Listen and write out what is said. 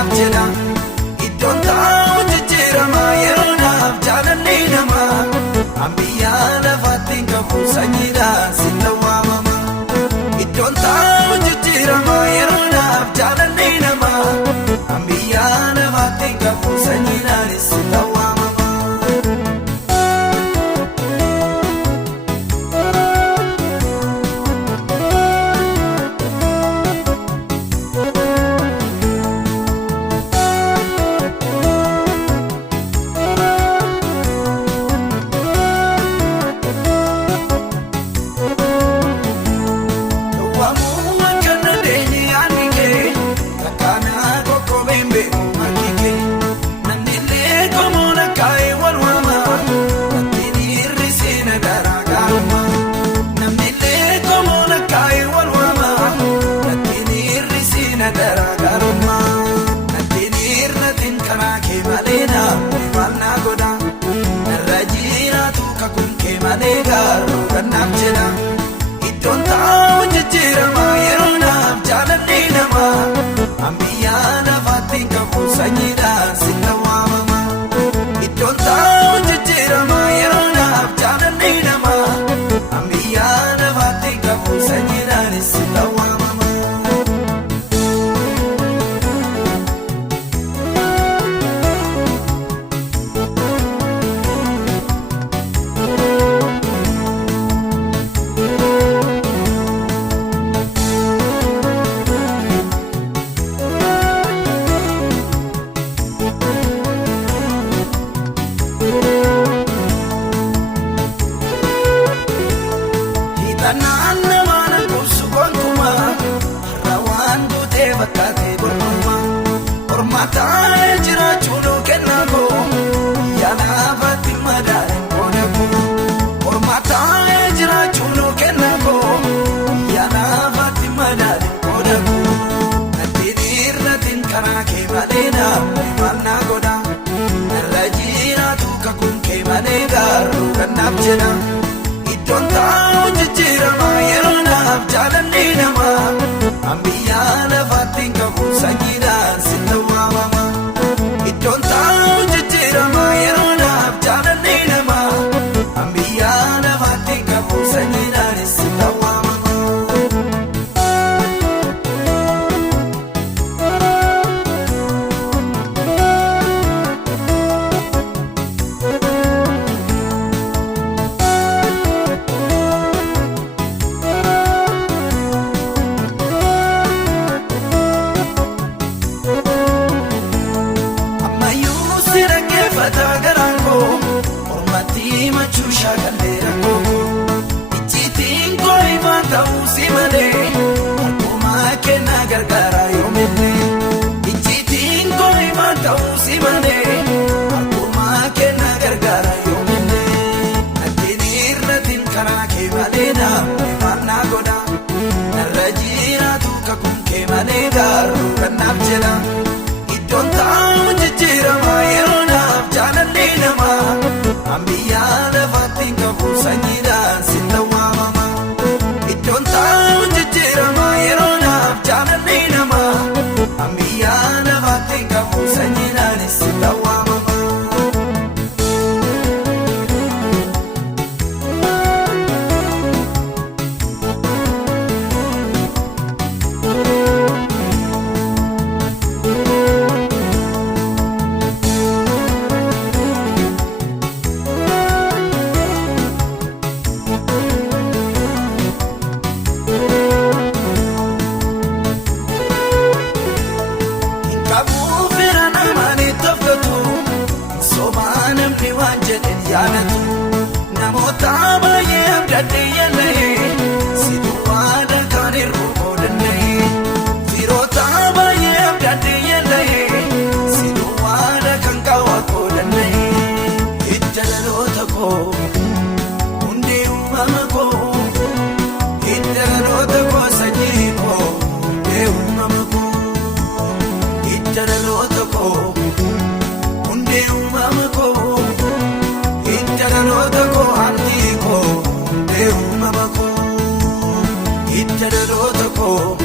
kanaaf jedha iddoon taa'u jijjiirama yeroo naaf jaalalli nama ambiyyaa lafaatti qabu sanyiidhaan sitti waamama iddoon taa'u jijjiirama yeroo naaf jaalalli nama ambiyyaa lafaatti qabu sanyiidhaan sitti waamama. Kanaaf jedha iddoon taa'u jijjiirama yeroo naaf jaalalli nama ambiyyaa lafaatti qabu sanyiidhaan sitti waamama iddoon taa'u jijjiirama yeroo naaf jaalalli nama ambiyyaa lafaatti qabu sanyiidhaan sitti waamama. Kanaan namaan kuusu gonkumaa har'awaan duutee fakkaatee bormaa hormaataa jiraachuun kennaa koo yaalaafatti madaaleen qoona koo hormaataa jiraachuun kennaa koo yaalaafatti madaaleen qoona koo nadhiin irratiin karaa kee malee naamni maal naa godha irra jiraatu kakuun kee malee gaaruu kanaaf jedha. Iddoon taa'u jijjiirama yeroo naaf jaalalli nama ambiyyaa lafaatti qabu sanyiidhaan sitti waamama iddoon taa'u jijjiirama yeroo naaf jaalalli nama ambiyyaa lafaatti qabu sanyiidhaan sitti waamama. Machusha kandera koko ichitiin koiva ta'uu si malee akkuma kenna gargaara yoomillee ichitiin koiva ta'uu si malee akkuma kenna gargaara yoomillee nadhiin irratiin karaa kee malee naamni maal naa godha narra jiraatu kakuun kee malee gaaruu kanaaf jedha iddoon taa'u jijjiirama yeroo naaf jaalalli nama ambiyyaa lafaatti qabu sanyiidhaan sitti waamama iddoon taa'u jijjiirama yeroo naaf jaalalli nama ambiyyaa lafaatti qabu sanyiidhaan sitti waamama. Namoota baay'ee abdaddee yaallee situ waada kan hir'uu boodannee firoota baay'ee abdaddee yaallee situ waada kan kaawwaa boodannee hidda dhaloota koo hundee uumama koo hidda dhaloota koo sanyii koo hundee uumama koo hidda dhaloota koo hundee uumama koo. Dhaloota koo abdii koo hundee uumama koo hidda dhaloota koo.